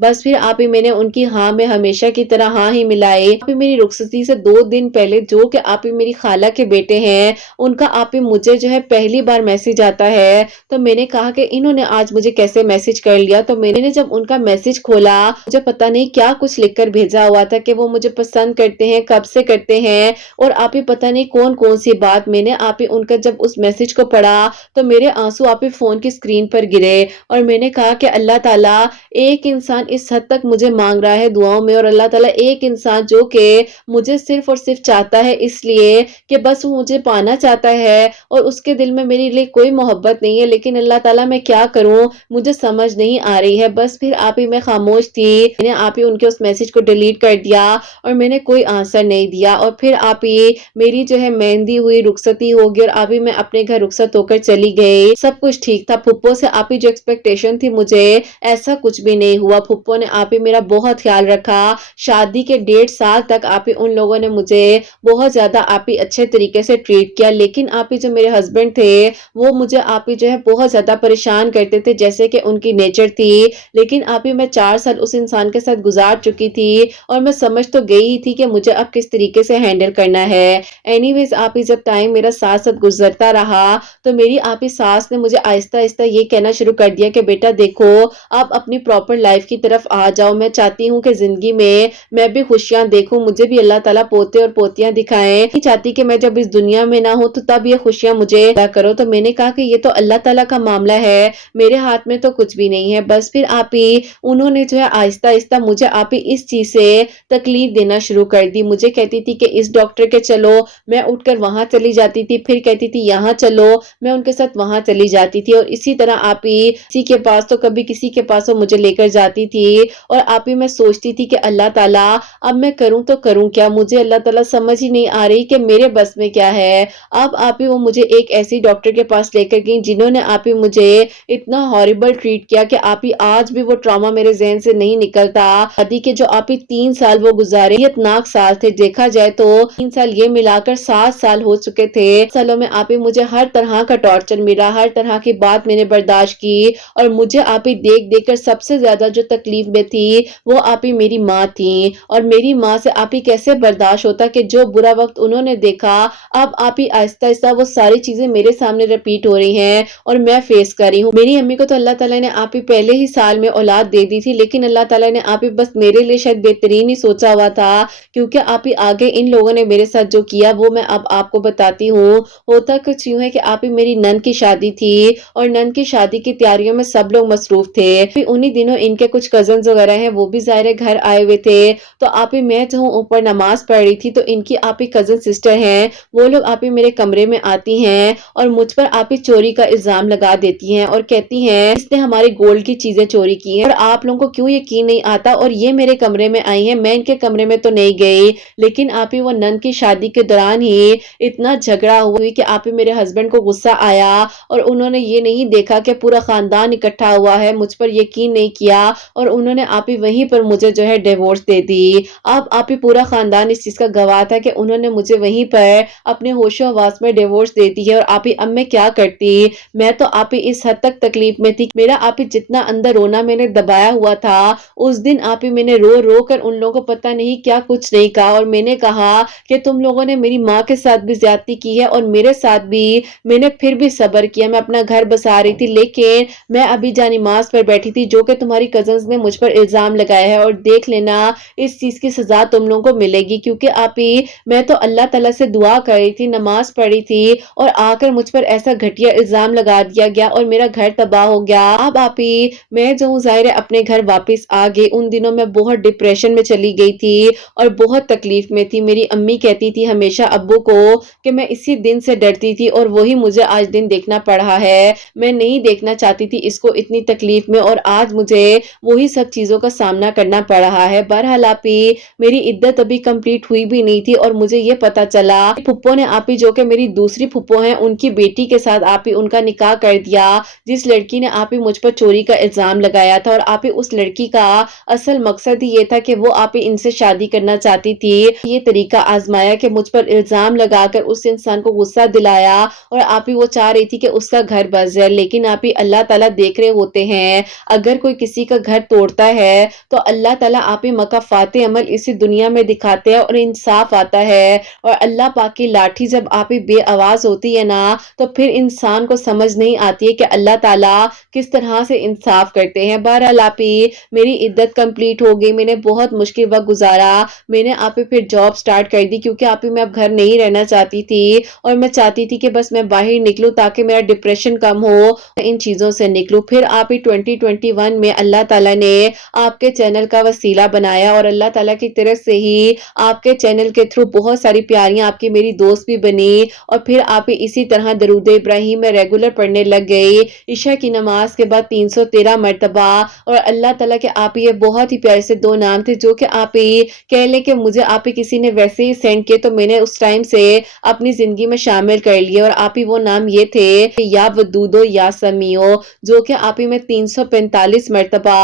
بس پھر آپ ہی میں نے ان کی ہاں میں ہمیشہ کی طرح ہاں ہی ملائی۔ آپ ہی میری رخصتی سے 2 دن پہلے جو کہ آپ ہی میری خالہ کے بیٹے ہیں ان کا آپ ہی مجھے جو ہے پہلی بار میسج آتا ہے، تو میں نے کہا کہ انہوں نے آج مجھے کیسے میسج کر لیا، تو میں نے جب ان کا میسج کھولا مجھے پتا نہیں کیا کچھ لکھ کر بھیجا ہوا تھا کہ وہ مجھے پسند کرتے ہیں، کب سے کرتے ہیں، اور آپ ہی پتا نہیں کون کون سی بات۔ میں نے آپ ہی ان کا جب اس میسج کو پڑھا تو میرے آنسو آپ ہی فون کی اسکرین پر گرے، اور میں نے کہا کہ اللہ تعالیٰ ایک انسان اس حد تک مجھے مانگ رہا ہے دعاؤں میں، اور اللہ تعالیٰ ایک انسان جو کہ مجھے صرف اور صرف چاہتا ہے اس لیے کہ بس وہ مجھے پانا چاہتا ہے، اور اس کے دل میں میرے لیے کوئی محبت نہیں ہے، لیکن اللہ تعالیٰ میں کیا کروں مجھے سمجھ نہیں آ رہی ہے۔ بس پھر آپ ہی میں خاموش تھی، میں نے آپ ہی ان کے اس میسج کو ڈیلیٹ کر دیا اور میں نے کوئی آنسر نہیں دیا، اور پھر آپ ہی میری جو ہے مہندی ہوئی، رخصتی ہوگی، اور آپ ہی میں اپنے گھر رخصت ہو کر چلی گئی۔ سب کچھ ٹھیک تھا، پھپھو سے آپ ہی جو ایکسپیکٹیشن تھی مجھے ایسا کچھ بھی نہیں ہوا۔ پھپھو نے آپ ہی میرا بہت خیال رکھا، شادی کے 1.5 سال تک آپ ہی ان لوگوں نے مجھے بہت زیادہ آپ ہی اچھے طریقے سے ٹریٹ کیا، لیکن آپ ہی جو میرے ہسبینڈ تھے وہ مجھے آپ ہی جو ہے بہت زیادہ پریشان کرتے تھے جیسے کہ ان کی نیچر تھی، لیکن آپ ہی میں 4 سال اس انسان کے ساتھ گزار چکی تھی اور میں سمجھ تو گئی ہی تھی کہ مجھے اب کس طریقے سے ہینڈل کرنا ہے۔ اینی ویز آپ ہی جب ٹائم میرا ساتھ ساتھ گزرتا رہا تو میری آپ ہی ساس نے مجھے آہستہ آہستہ یہ کہنا شروع کر دیا کہ بیٹا دیکھو آپ اپنی پراپر لائف کی طرف آ جاؤ، میں چاہتی ہوں کہ زندگی میں بھی خوشیاں دیکھوں، مجھے بھی اللہ تعالیٰ پوتے اور پوتیاں دکھائیں، نہیں چاہتی کہ میں جب اس دنیا میں نہ ہوں تو تب یہ خوشیاں مجھے ادا کرو۔ تو میں نے کہا کہ یہ تو اللہ تعالیٰ کا معاملہ ہے، میرے ہاتھ میں تو کچھ بھی نہیں ہے۔ بس پھر آپ ہی انہوں نے جو ہے آہستہ آہستہ مجھے آپ ہی اس چیز سے تکلیف دینا شروع کر دی، مجھے کہتی تھی کہ اس ڈاکٹر کے چلو، میں اٹھ کر وہاں چلی جاتی تھی، پھر کہتی تھی یہاں چلو، میں ان کے ساتھ وہاں چلی جاتی تھی، اور اسی طرح آپ ہی کسی کے پاس تو کبھی کسی کے پاس وہ مجھے لے کر جاتی تھی، اور آپ ہی میں سوچتی تھی کہ اللہ تعالیٰ اب میں کروں تو کروں کیا، مجھے اللہ تعالیٰ سمجھ ہی نہیں آ رہی کہ میرے بس میں کیا ہے۔ اب آپ ہی وہ مجھے ایک ایسی ڈاکٹر کے پاس لے کر گئی جنہوں نے آپ ہی مجھے اتنا ہاریبل ٹریٹ کیا کہ آپ ہی آج بھی وہ ٹراما میرے ذہن سے نہیں نکلتا۔ شادی کے جو آپ ہی 3 سال وہ گزارے اتناک سال تھے، دیکھا جائے تو 3 سال یہ ملا کر 7 سال ہو چکے تھے۔ سالوں میں آپ ہی مجھے ہر طرح کا ٹارچر ملا، ہر طرح کی بات میں نے برداشت کی، اور مجھے آپ ہی دیکھ دیکھ کر سب سے زیادہ جو تکلیف میں تھی وہ آپ ہی میری ماں تھی، اور میری ماں سے آپ ہی کیسے برداشت ہوتا کہ جو برا وقت انہوں نے دیکھا اب آپ ہی آہستہ آہستہ وہ ساری چیزیں میرے سامنے ریپیٹ ہو رہی ہیں اور میں فیس کر رہی ہوں۔ میری امی کو تو اللہ تعالیٰ نے آپ ہی پہلے ہی سال میں اولاد دے دی تھی، لیکن اللہ تعالیٰ نے آپ ہی بس میرے لیے شاید بہترین ہی سوچا ہوا تھا، کیونکہ آپ ہی آگے ان لوگوں نے میرے ساتھ جو کیا وہ میں اب آپ کو بتاتی ہوں۔ ہوتا کچھ یوں ہے کہ آپ ہی میری نند کی شادی تھی، اور نند کی شادی کی تیاریوں میں سب لوگ مصروف تھے، پھر انہی دنوں ان کے کچھ کزنز وغیرہ ہیں وہ بھی ظاہر گھر آئے ہوئے تھے، تو آپ ہی میں جو اوپر نماز پڑھ رہی تھی تو ان کی آپ ہی کزن سسٹر ہیں وہ لوگ آپ ہی میرے کمرے میں آتی ہیں اور مجھ پر آپ ہی چوری کا الزام لگا دیتی ہیں، اور کہتی ہیں اس نے ہمارے گولڈ کی چیزیں چوری کی ہیں، اور آپ لوگوں کو کیوں یقین نہیں آتا، اور یہ میرے کمرے میں آئی ہیں، میں ان کے کمرے میں تو نہیں گئی، لیکن آپ ہی وہ نند کی شادی کے دوران ہی اتنا جھگڑا ہوئی کہ آپ ہی میرے ہسبینڈ کو غصہ آیا، اور انہوں نے یہ نہیں دیکھا کہ پورا خاندان اکٹھا ہوا ہے، مجھ پر یقین نہیں کیا، اور انہوں نے آپ ہی وہیں پر مجھے جو ہے ڈیورس دے دی۔ اب آپ ہی پورا خاندان اس چیز کا گواہ تھا کہ انہوں نے مجھے وہیں پر اپنے ہوش و حواس میں ڈیورس دے دی ہے، اور آپ ہی اب میں کیا کرتی، میں تو آپ ہی اس حد تک تکلیف میں تھی، میرا آپ ہی جتنا اندر رونا میں نے دبایا ہوا تھا اس دن آپ ہی میں نے رو رو کر ان لوگوں کو پتہ نہیں کیا کچھ نہیں کہا، اور میں نے کہا کہ تم لوگوں نے میری ماں کے ساتھ بھی زیادتی کی ہے اور میرے ساتھ بھی، میں نے پھر بھی صبر کیا، میں اپنا گھر بسا رہی تھی، لیکن میں ابھی جا نماز پر بیٹھی تھی جو کہ تمہاری کزنز نے مجھ پر الزام لگایا ہے، اور دیکھ لینا اس چیز کی سزا تم لوگوں کو ملے گی، کیونکہ آپ ہی میں تو اللہ تعالیٰ سے دعا کر رہی تھی، نماز پڑھ رہی تھی، اور آ کر مجھ پر ایسا گھٹیا الزام لگا دیا گیا اور میرا گھر تباہ ہو گیا۔ اب آپ ہی میں جو ہوں ظاہر ہے اپنے گھر واپس آ گئی، ان دنوں میں بہت ڈپریشن میں چلی گئی تھی اور بہت تکلیف میں تھی۔ میری امی کہتی تھی ہمیشہ ابو کو کہ میں اسی دن سے ڈرتی تھی اور وہی مجھے آج دن دیکھنا پڑا ہے، میں نہیں دیکھنا چاہتی تھی اس کو اتنی تکلیف میں، اور آج مجھے وہی سب چیزوں کا سامنا کرنا پڑ رہا ہے۔ بہرحال آپ ہی میری عدت ابھی کمپلیٹ ہوئی بھی نہیں تھی اور مجھے یہ پتا چلا پھپھو نے آپ ہی جو کہ میری دوسری پھپھو ہیں ان کی بیٹی کے ساتھ آپ ہی ان کا نکاح کر دیا، جس لڑکی نے آپ ہی مجھ پر چوری کا الزام لگایا تھا، اور آپ ہی اس لڑکی کا اصل مقصد ہی یہ تھا کہ وہ آپ ہی ان سے شادی کرنا چاہتی تھی۔ یہ طریقہ آزمایا کہ مجھ پر الزام لگا کر اس انسان کو غصہ دلایا، اور آپ ہی وہ چاہ رہی تھی کہ اس کا گھر بس جائے، لیکن آپ ہی اللہ تعالیٰ دیکھ رہے ہوتے ہیں، اگر کوئی کسی کا گھر توڑتا ہے تو اللہ تعالیٰ آپ ہی مکافات عمل اسی دنیا میں دکھاتے ہیں اور انصاف آتا ہے، اور اللہ پاک کی لاٹھی جب آپ ہی بے آواز ہوتی ہے نا تو پھر انسان کو سمجھ نہیں آتی ہے کہ اللہ تعالیٰ کس طرح سے انصاف کرتے ہیں۔ بہرحال آپ ہی میری عدت کمپلیٹ ہو گئی، میں نے بہت مشکل وقت گزارا، میں نے آپ ہی پھر جاب سٹارٹ کر دی کیونکہ آپ ہی میں اب گھر نہیں رہنا چاہتی تھی اور میں چاہتی تھی کہ بس میں باہر نکلوں تاکہ میرا ڈپریشن کم ہو، ان چیزوں سے نکلوں۔ پھر آپ ہی 2021 میں اللہ تعالیٰ نے آپ کے چینل کا وسیلہ بنایا اور اللہ تعالیٰ کی طرف سے ہی آپ کے چینل کے تھرو بہت ساری پیاریاں آپ کی میری دوست بھی بنی، اور پھر آپ ہی اسی طرح درود ابراہیم میں ریگولر پڑھنے لگ گئی عشاء کی نماز کے بعد 313 مرتبہ، اور اللہ تعالیٰ کے آپ ہی یہ بہت ہی پیارے سے 2 نام تھے جو کہ آپ ہی کہہ لیں کہ مجھے آپ ہی کسی نے ویسے ہی سینڈ کیے تو میں نے اس ٹائم سے اپنی زندگی میں شامل کر لیے، اور آپ ہی وہ نام یہ تھے یا ودودو یا سمیو، جو کہ آپ ہی میں 345 مرتبہ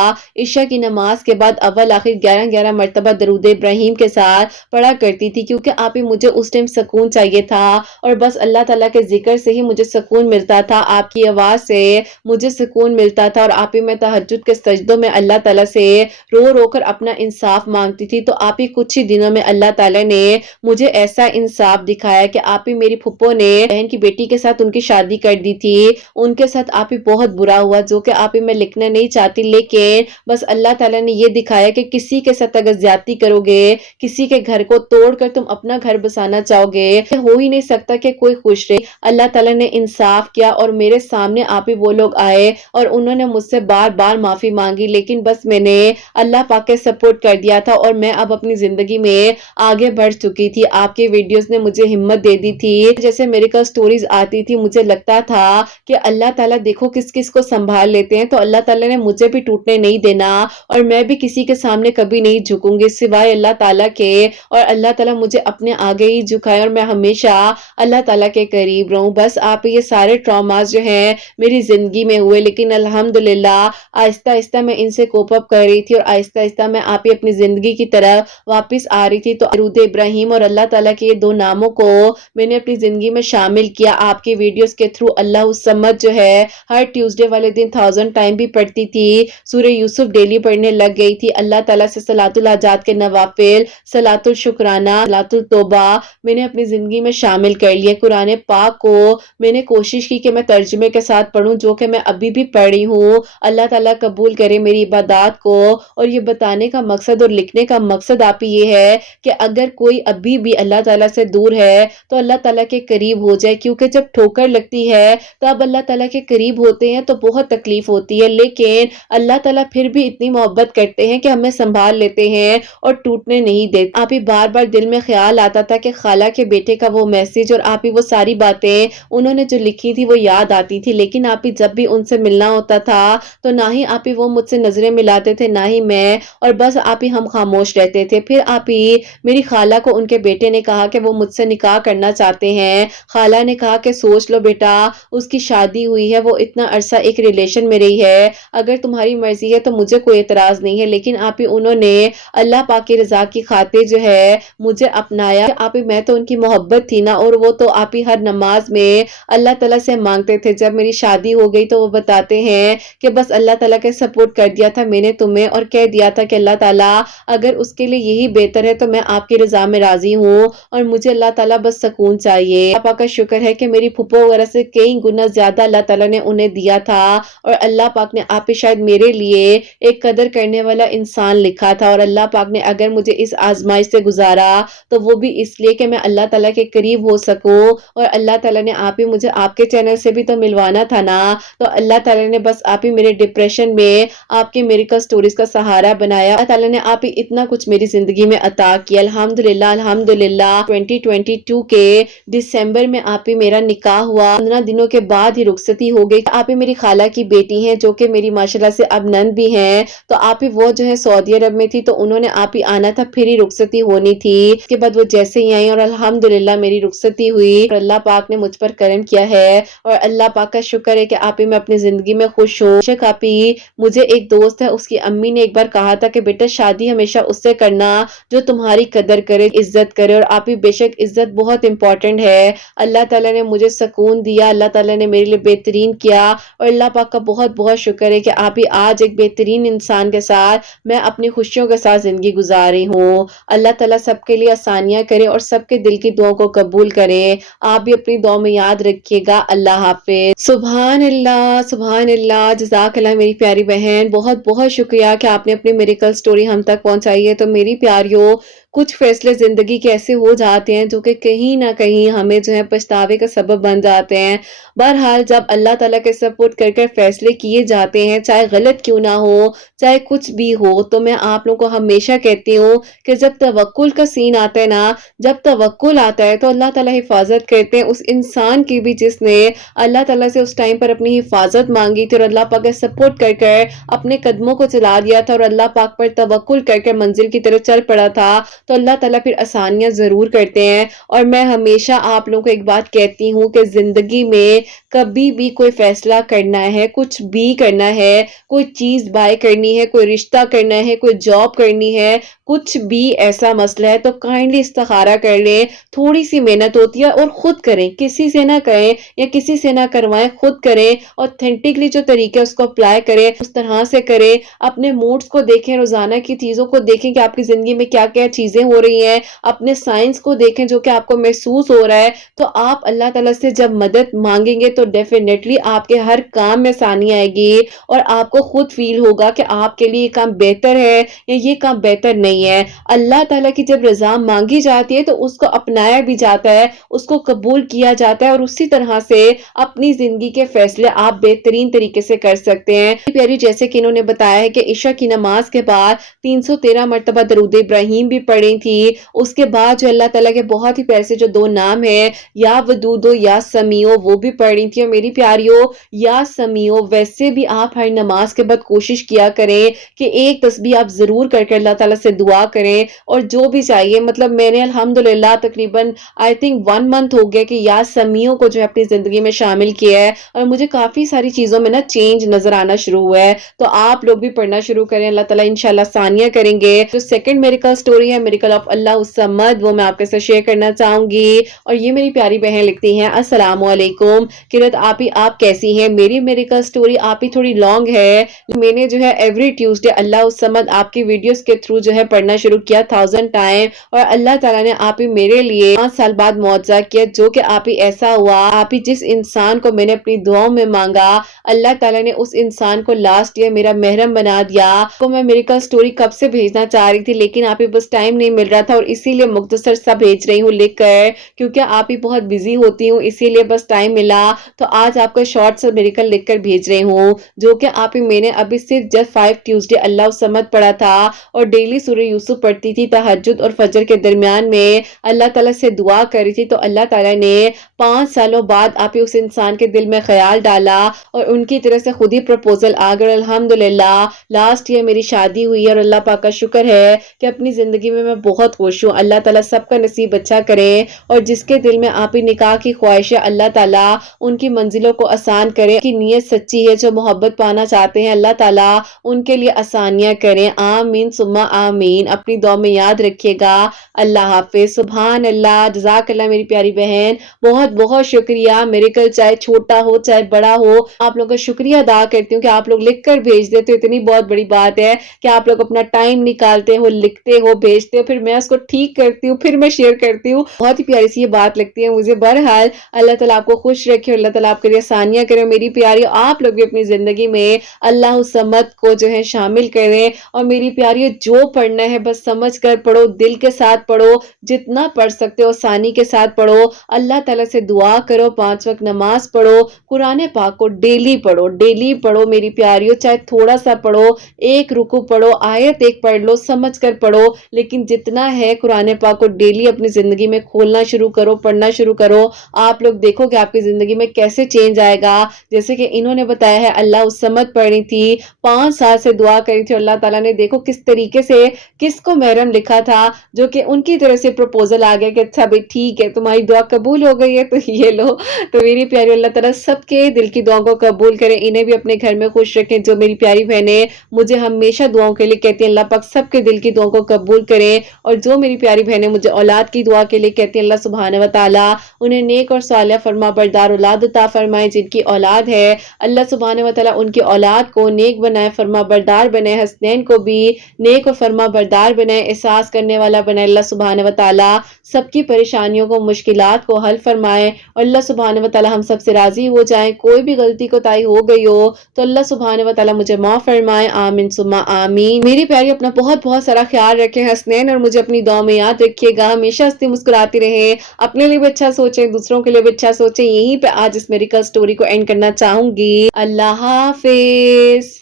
عشاء کی نماز کے بعد اول آخر 11 مرتبہ درود ابراہیم کے ساتھ پڑھا کرتی تھی، کیونکہ آپ ہی مجھے اس ٹائم سکون چاہیے تھا اور بس اللہ تعالیٰ کے ذکر سے ہی مجھے سکون ملتا تھا، آپ کی آواز سے مجھے سکون ملتا تھا، اور آپ ہی میں تہجد کے سجدوں میں اللہ تعالیٰ سے رو رو کر اپنا انصاف مانگتی تھی۔ تو آپ ہی کچھ ہی دنوں میں اللہ تعالیٰ نے مجھے ایسا انصاف دکھایا کہ آپ ہی میری پھپھو نے بہن کی بیٹی کے ساتھ ان کی شادی کر دی تھی، ان کے ساتھ آپ ہی بہت برا ہوا، جو کہ آپ ہی میں لکھنا نہیں چاہتی، لیکن بس اللہ تعالیٰ نے یہ دکھایا کہ کسی کے ساتھ اگر زیادتی کرو گے، کسی کے گھر کو توڑ کر تم اپنا گھر بسانا چاہو گے، ہو ہی نہیں سکتا کہ کوئی خوش رہے۔ اللہ تعالیٰ نے انصاف کیا اور میرے سامنے آپ ہی وہ لوگ آئے اور انہوں نے مجھ سے بار بار معافی مانگی، لیکن بس میں نے اللہ پاک کے سپورٹ کر دیا تھا اور میں اب اپنی زندگی میں آگے بڑھ چکی تھی۔ آپ کے ویڈیوز نے مجھے ہمت دے دی تھی، جیسے میرے کا سٹوریز آتی تھی مجھے لگتا تھا کہ اللہ تعالیٰ دیکھو کس کس کو سنبھال لیتے ہیں، تو اللہ تعالیٰ نے مجھے بھی ٹوٹنے نہیں دینا اور میں بھی کسی کے سامنے کبھی نہیں جھکوں گی سوائے اللہ تعالیٰ کے، اور اللہ تعالیٰ مجھے اپنے آگے ہی جھکائے اور میں ہمیشہ اللہ تعالیٰ کے قریب رہوں۔ بس آپ یہ سارے ٹراماز جو ہیں میری زندگی میں ہوئے، لیکن الحمدللہ آہستہ آہستہ میں ان سے کوپ اپ کر رہی تھی اور آہستہ آہستہ میں آپ ہی اپنی زندگی کی طرف واپس آ رہی تھی۔ تو درود ابراہیم اور اللہ تعالیٰ کے یہ 2 ناموں کو میں نے اپنی زندگی میں شامل کیا۔ آپ کے ویڈیوز کے تھرو اللہ الصمد جو ہے ہر ٹیوزڈے والے دن 1000 ٹائم بھی پڑھتی تھی، سورہ یوسف ڈیلی پڑھنے لگ گئی تھی، اللہ تعالیٰ سے صلاۃ الحاجات کے نوافل، صلاۃ الشکرانہ، صلاۃ التوبہ میں نے اپنی زندگی میں شامل کر لیے۔ قرآن پاک کو میں نے کوشش کی کہ میں ترجمے کے ساتھ پڑھوں، جو کہ میں ابھی بھی پڑھ رہی ہوں۔ اللہ تعالیٰ قبول کرے میری عبادات کو، اور یہ بتانے کا مقصد اور لکھنے کا مقصد آپ ہی یہ ہے کہ اگر کوئی ابھی بھی اللہ تعالیٰ سے دور ہے تو اللہ تعالیٰ کے قریب ہو جائے، کیونکہ جب ٹھوکر لگتی ہے تب اللہ تعالیٰ کے قریب ہوتے ہیں تو بہت تکلیف ہوتی ہے، لیکن اللہ تعالیٰ پھر بھی اتنی محبت کرتے ہیں کہ ہمیں سنبھال لیتے ہیں اور ٹوٹنے نہیں دیتے۔ آپ ہی بار بار دل میں خیال آتا تھا کہ خالہ کے بیٹے کا وہ میسج اور آپ ہی وہ ساری باتیں انہوں نے جو لکھی تھی وہ یاد آتی تھی، لیکن آپ ہی جب بھی ان سے ملنا ہوتا تھا تو نہ ہی آپ ہی وہ مجھ سے نظریں ملاتے تھے نہ ہی میں، اور بس آپ ہی ہم خاموش رہتے تھے۔ پھر آپ ہی میری خالہ کو ان کے بیٹے نے کہا کہ وہ مجھ سے نکاح کرنا چاہتے ہیں۔ خالہ نے کہا کہ سوچ لو بیٹا، اس کی شادی ہوئی ہے، وہ اتنا عرصہ ایک ریلیشن میں رہی ہے، اگر تمہاری مرضی ہے تو مجھے کوئی اعتراض نہیں ہے، لیکن آپ ہی انہوں نے اللہ پاک کی رضا کی خاطر جو ہے مجھے اپنایا۔ آپ ہی میں تو ان کی محبت تھی نا، اور وہ تو آپ ہی ہر نماز میں اللہ تعالیٰ سے مانگتے تھے۔ جب میری شادی ہو گئی تو وہ بتاتے ہیں کہ بس اللہ تعالیٰ کے سپورٹ کر دیا تھا میں نے تمہیں، اور کہہ دیا تھا کہ اللہ تعالیٰ اگر اس کے لیے یہی بہتر ہے تو میں آپ کی رضا میں راضی ہوں اور مجھے اللہ تعالیٰ بس سکون چاہیے۔ اللہ پاک کا شکر ہے کہ میری پھپھو وغیرہ سے کئی گنا زیادہ اللہ تعالیٰ نے انہیں دیا تھا، اور اللہ پاک نے آپ ہی شاید میرے لیے ایک قدر کرنے والا انسان لکھا تھا، اور اللہ پاک نے اگر مجھے اس آزمائش سے گزارا تو وہ بھی اس لیے کہ میں اللہ تعالیٰ کے قریب ہو سکوں، اور اللہ تعالیٰ نے آپ ہی مجھے آپ کے چینل سے بھی تو ملوانا تھا نا، تو اللہ تعالیٰ نے بس آپ ہی میرے ڈپریشن میں آپ کی میریکل سٹوریز کا سہارا بنایا۔ اللہ تعالیٰ نے آپ ہی اتنا کچھ میری زندگی میں عطا کیا، الحمدللہ الحمدللہ۔ 2022 کے دسمبر میں آپ ہی میرا نکاح ہوا، 15 دنوں کے بعد ہی رخصتی ہو گئی۔ آپ ہی میری خالہ کی بیٹی ہیں جو کہ میری ماشاءاللہ سے اب نند بھی ہیں، تو آپ ہی وہ جو ہے سعودی عرب میں تھی تو انہوں نے آپ ہی آنا تھا، پھر ہی رخصتی ہونی تھی۔ اس کے بعد وہ جیسے ہی آئی اور الحمدللہ میری رخصتی ہوئی، اور اللہ پاک نے مجھ پر کرم کیا ہے، اور اللہ پاک کا شکر ہے کہ آپ ہی میں اپنی زندگی میں خوش ہوں۔ شک آپ ہی مجھے ایک دوست ہے، اس کی امی نے ایک بار کہا تھا کہ بیٹا شادی ہمیشہ اس سے کرنا جو تمہاری قدر کرے، عزت کرے، اور آپ ہی بے شک عزت بہت امپورٹنٹ ہے۔ اللہ تعالیٰ نے مجھے سکون دیا، اللہ تعالیٰ نے میرے لیے بہترین کیا، اور اللہ پاک کا بہت بہت شکر ہے ہے کہ آپ ہی آج ایک بہترین انسان کے ساتھ میں اپنی خوشیوں کے ساتھ زندگی گزار رہی ہوں۔ اللہ تعالیٰ سب کے لیے آسانیاں کرے اور سب کے دل کی دعاؤں کو قبول کرے۔ آپ بھی اپنی دعا میں یاد رکھیے گا۔ اللہ حافظ۔ سبحان اللہ، سبحان اللہ، جزاک اللہ میری پیاری بہن، بہت بہت شکریہ کہ آپ نے اپنی میریکل سٹوری ہم تک پہنچائی ہے۔ تو میری پیاریوں، کچھ فیصلے زندگی کے ایسے ہو جاتے ہیں جو کہ کہیں نہ کہیں ہمیں جو ہے پچھتاوے کا سبب بن جاتے ہیں۔ بہرحال جب اللہ تعالیٰ کے سپورٹ کر کر فیصلے کیے جاتے ہیں، چاہے غلط کیوں نہ ہو، چاہے کچھ بھی ہو، تو میں آپ لوگوں کو ہمیشہ کہتی ہوں کہ جب توکل کا سین آتا ہے نا، جب توکل آتا ہے تو اللہ تعالیٰ حفاظت کرتے ہیں اس انسان کی بھی جس نے اللہ تعالیٰ سے اس ٹائم پر اپنی حفاظت مانگی تھی اور اللہ پاک کا سپورٹ کر کر اپنے قدموں کو چلا دیا تھا اور اللہ پاک پر توکل کر کر منزل کی طرف چل پڑا تھا، تو اللہ تعالیٰ پھر آسانیاں ضرور کرتے ہیں۔ اور میں ہمیشہ آپ لوگوں کو ایک بات کہتی ہوں کہ زندگی میں کبھی بھی کوئی فیصلہ کرنا ہے، کچھ بھی کرنا ہے، کوئی چیز بائی کرنی ہے، کوئی رشتہ کرنا ہے، کوئی جاب کرنی ہے، کچھ بھی ایسا مسئلہ ہے تو کائنڈلی استخارہ کر لیں۔ تھوڑی سی محنت ہوتی ہے اور خود کریں، کسی سے نہ کریں یا کسی سے نہ کروائیں، خود کریں، اوتھینٹکلی جو طریقہ اس کو اپلائی کریں، اس طرح سے کریں۔ اپنے موڈز کو دیکھیں، روزانہ کی چیزوں کو دیکھیں کہ آپ کی زندگی میں کیا کیا چیزیں ہو رہی ہیں، اپنے سائنس کو دیکھیں جو کہ آپ کو محسوس ہو رہا ہے، تو آپ اللہ تعالیٰ سے جب مدد مانگیں گے تو ڈیفینیٹلی آپ کے ہر کام میں آسانی آئے گی اور آپ کو خود فیل ہوگا کہ آپ کے لیے یہ کام بہتر ہے یا یہ کام بہتر نہیں ہے۔ اللہ تعالیٰ کی جب رضا مانگی جاتی ہے تو اس کو اپنایا بھی جاتا ہے، اس کو قبول کیا جاتا ہے اور اسی طرح سے اپنی زندگی کے فیصلے آپ بہترین طریقے سے کر سکتے ہیں۔ پیاری جیسے کہ انہوں نے بتایا ہے کہ عشاء کی نماز کے بعد 313 مرتبہ درود ابراہیم بھی پڑھی تھی۔ اس کے بعد جو اللہ تعالیٰ کے بہت ہی پیارے سے جو دو نام ہیں، یا ودود و یا سمیع، وہ بھی پڑھی تھی۔ اور میری پیاریوں، یا سمیع ویسے بھی آپ ہر نماز کے بعد کوشش کیا کریں کہ ایک تسبیح آپ ضرور کر کے اللہ تعالیٰ سے دعا کریں اور جو بھی چاہیے، مطلب میں نے الحمدللہ تقریباً I think 1 month ہو گیا کہ یا سمیع کو جو ہے اپنی زندگی میں شامل کیا ہے اور مجھے کافی ساری چیزوں میں نا چینج نظر آنا شروع ہوا ہے۔ تو آپ لوگ بھی پڑھنا شروع کریں، اللہ تعالیٰ انشاءاللہ آسانیاں کریں گے۔ جو سیکنڈ میریکل سٹوری ہے، میریکل آف اللہ الصمد، وہ میں آپ کے ساتھ شیئر کرنا چاہوں گی۔ اور یہ میری پیاری بہن لکھتی ہیں، السلام علیکم قرت آپی، آپ کیسی ہیں؟ میری میریکل سٹوری آپی تھوڑی لانگ ہے، میں نے جو ہے ایوری ٹیوزڈے اللہ الصمد آپ کی ویڈیوز کے تھرو جو ہے پڑھنا شروع کیا 1000 ٹائم، اور اللہ تعالیٰ نے آپ ہی میرے لیے 5 سال بعد معجزہ کیا، جو کہ آپ ہی ایسا ہوا، آپ ہی جس انسان کو میں نے اپنی دعاؤں میں مانگا، اللہ تعالیٰ نے اس انسان کو لاسٹ ایئر میرا محرم بنا دیا۔ تو میں میریکل سٹوری کب سے بھیجنا چاہ رہی تھی لیکن آپ ہی بس ٹائم نہیں مل رہا تھا اور اسی لیے مختصر سا بھیج رہی ہوں لکھ کر، کیونکہ آپ ہی بہت بزی ہوتی ہوں، اسی لیے بس ٹائم ملا تو آج آپ کو شارٹ سا میریکل لکھ کر بھیج رہی ہوں، جو کہ آپ ہی میں نے ابھی صرف جسٹ 5 ٹیوزڈے اللہ الصمد پڑھا تھا اور ڈیلی سورہ یوسف پڑھتی تھی تہجد اور فجر کے درمیان میں، اللہ تعالیٰ سے دعا کری تھی، تو اللہ تعالیٰ نے 5 سالوں بعد آپ ہی اس انسان کے دل میں خیال ڈالا اور ان کی طرح سے خود ہی پروپوزل آ گیا۔ الحمدللہ لاسٹ ایئر میری شادی ہوئی اور اللہ پاک کا شکر ہے کہ اپنی زندگی میں بہت خوش ہوں۔ اللہ تعالیٰ سب کا نصیب اچھا کرے اور جس کے دل میں آپ ہی نکاح کی خواہش ہے، اللہ تعالیٰ ان کی منزلوں کو آسان کرے، کی نیت سچی ہے، جو محبت پانا چاہتے ہیں اللہ تعالیٰ ان کے لیے آسانیاں کریں، آمین ثم آمین۔ اپنی دعا میں یاد رکھیے گا۔ اللہ حافظ۔ سبحان اللہ، جزاک اللہ میری پیاری بہن، بہت بہت شکریہ۔ میریکل چاہے چھوٹا ہو چاہے بڑا ہو، آپ لوگوں کا شکریہ ادا کرتی ہوں کہ آپ لوگ لکھ کر بھیج دیتے ہو، اتنی بہت بڑی بات ہے کہ آپ لوگ اپنا ٹائم نکالتے ہو، لکھتے ہو، بھیجتے ہو، پھر میں اس کو ٹھیک کرتی ہوں، پھر میں شیئر کرتی ہوں، بہت ہی پیاری سی یہ بات لگتی ہے مجھے۔ بہرحال اللہ تعالیٰ آپ کو خوش رکھے، اللہ تعالیٰ آپ کے لیے آسانیاں کرے۔ میری پیاری آپ لوگ بھی اپنی زندگی میں اللہ الصمد کو جو ہے شامل کریں، اور میری پیاری جو پڑھنا ہے بس سمجھ کر پڑھو، دل کے ساتھ پڑھو، جتنا پڑھ سکتے ہو آسانی کے ساتھ پڑھو، اللہ تعالیٰ سے دعا کرو، 5 وقت نماز پڑھو، قرآن پاک کو ڈیلی پڑھو، ڈیلی پڑھو میری پیاریوں، چاہے تھوڑا سا پڑھو، ایک رکوع پڑھو، آیت ایک پڑھ لو، سمجھ کر پڑھو، لیکن جتنا ہے قرآن پاک کو ڈیلی اپنی زندگی میں کھولنا شروع کرو، پڑھنا شروع کرو۔ آپ لوگ دیکھو کہ آپ کی زندگی میں کیسے چینج آئے گا۔ جیسے کہ انہوں نے بتایا ہے اللہ الصمد پڑھی تھی، 5 سال سے دعا کری تھی، اللہ تعالیٰ نے دیکھو کس طریقے سے کس کو محرم لکھا تھا، جو کہ ان کی طرف سے پروپوزل آ گیا کہ اچھا بھائی ٹھیک ہے تمہاری دعا قبول ہو گئی ہے تو یہ لو۔ تو میری پیاری اللہ تعالیٰ سب کے دل کی دعاؤں کو قبول کرے، انہیں بھی اپنے گھر میں خوش رکھیں۔ جو میری پیاری بہنیں مجھے ہمیشہ دعاؤں کے لیے کہتی ہیں، اللہ پاک سب کے دل کی دعاؤں کو قبول کریں اور جو میری پیاری بہنیں مجھے اولاد کی دعا کے لیے کہتی ہیں اللہ سبحانہ و تعالیٰ انہیں نیک اور صالح فرما بردار اولاد عطا فرمائے. جن کی اولاد ہے اللہ سبحانہ و تعالیٰ ان کی اولاد کو نیک بنائے، فرما بردار بنائے، حسنین کو بھی نیک اور فرما بردار بنائے، احساس کرنے والا بنائے. اللہ سبحانہ و تعالیٰ سب کی پریشانیوں کو، مشکلات کو حل فرمائے اور اللہ سبحانہ و تعالیٰ ہم سب سے راضی ہو جائیں. کوئی بھی غلطی کوتاہی ہو گئی ہو تو اللہ سبحانہ و تعالیٰ مجھے معاف فرمائے. آمین ثم آمین. میری پیاری اپنا بہت بہت سارا خیال رکھیں حسنین، اور مجھے اپنی دعا میں یاد رکھیے گا. ہمیشہ ہنستی مسکراتی رہیں، اپنے لیے بھی اچھا سوچیں، دوسروں کے لیے بھی اچھا سوچیں. یہیں پہ آج اس میری کل سٹوری کو اینڈ کرنا چاہوں گی. اللہ حافظ.